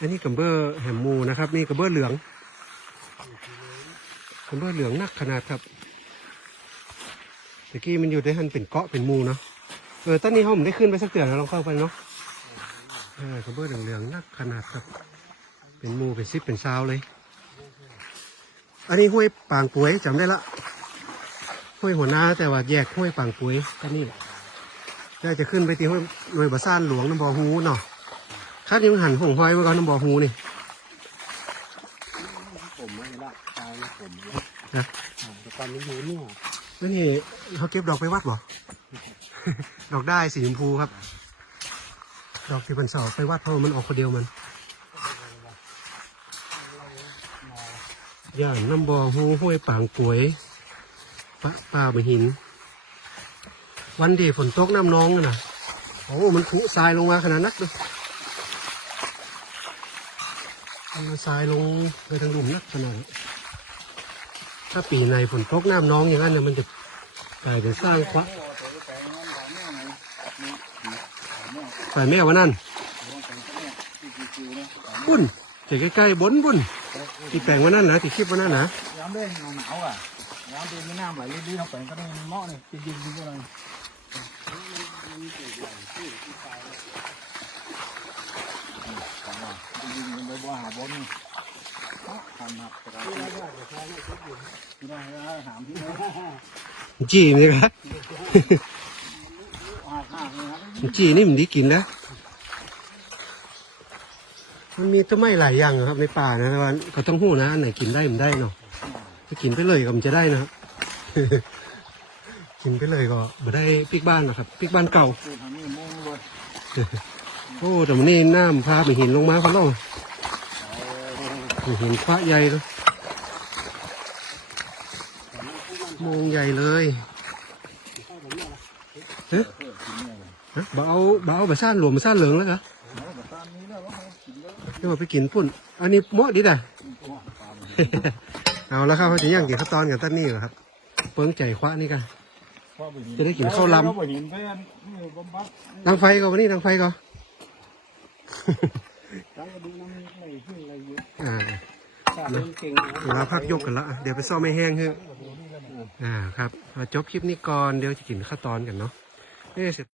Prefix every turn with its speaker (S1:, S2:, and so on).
S1: อันนี้กัมเบอร์แฮมมูนะครับนี่กัมเบอร์เหลืองกัมเบอร์เหลืองนักขนาดครับตะกี้มันอยู่ได้หันเป็นเกาะเป็นมูเนาะเออตอนนี้เขาผมได้ขึ้นไปสักเดือนแล้วลองเข้าไปเนาะเออกัมเบอร์เหลืองนักขนาดครับ เป็นมูเป็นซิปเป็นซาวเลย อันนี้ห้วยปางป่วยจำได้ละห้วยหัวหน้าแต่ว่าแยกห้วยปางป่วยก็นี่แหละน่าจะขึ้นไปที่ห้วยหน่วยบาซ่านหลวงน้ำบ่อฮูเนาะ คาดนี้มันหันหงห้อยมาก่อนน้ำบ่อฮูนี่
S2: ผมไม่ละตายแล้วผม
S1: นะ
S2: แต่ตอนนี้อยู่เนี่ย
S1: แล้วนี่เขาเก็บดอกไปวัดบ่ดอกได้สีชมพูครับ ดอกที่เป็นเสาไปวัดเพราะมันออกคนเดียวมันย่านน้ำบ่อฮูห้วยปางป่วยปะป่าบหิน วันที่ฝนตกน้ำน้องน่ะนะโอ้มันผุทรายลงมาขนาดนักเลย มันมาทรายลงไปทางหลุมนักขนาดนั้นถ้าปีในฝนตกน้ำน้องอย่างนั้นเนี่ยมันจะกลายเป็นสร้างควะใส่แม่วันนั้นบุ่นจะใกล้ๆบนบุ่นที่แปลงวันนั้นนะที่คลิปวันนั้นนะ
S2: ย้ำด้วยหนาวอะย้ำด้วยมีน้ำไหลลื่นๆเข้าไปก็ได้เหมาะเนี่ยจริงๆจริงๆก็เลย ยิงกันไปบ่หาบนทำหักกระดาษไม่ได้ได้หามที่ไหน
S1: จีนี่ครับ
S2: หักหักนะครับ
S1: จีนี่มันดีกินนะ มันมีต้นไม้หลายอย่างนะครับในป่านะแต่ว่าเขาต้องหู้นะอันไหนกินได้มันได้เนาะถ้ากินไปเลยก็มันจะได้นะครับกินไปเลยก็ไม่ได้พริกบ้านนะครับพริกบ้านเก่า
S2: คือทำนี่มุ่งเลย
S1: โอ้แต่วันนี้น้ำพาไปหินลงมาเขาเล่า เห็นพระใหญ่เลยโมงใหญ่เลยเฮ้ยฮะบ่เอาบ่เอาไปซ่านหลวมไปซ่านเหลืองแล้วเหรอเดี๋ยวมาไปกินปุ่น อันนี้เหมาะดีแต่เอาแล้วครับเขาจะย่างกินข้าวตอนกับต้นนี่เหรอครับ เปิ้งใจคว้านี่กันจะได้กินข้าวลำ
S2: ก็เห็นไปอันนี่บำบัด
S1: ดังไฟก่อนวันนี้ดังไฟก่อน
S2: ตั้งกระดูน้ำอะไรขึ้นอะไรเยอะ
S1: อ่า
S2: ชาติเรื่องเก่ง
S1: มาพักยกกันละอะเดี๋ยวไปซ่อมไม่แห้งเถอะอ่าครับมาจบคลิปนี้ก่อนเดี๋ยวจะกินข้าวตอนกันเนาะเอ๊ะเสร็จ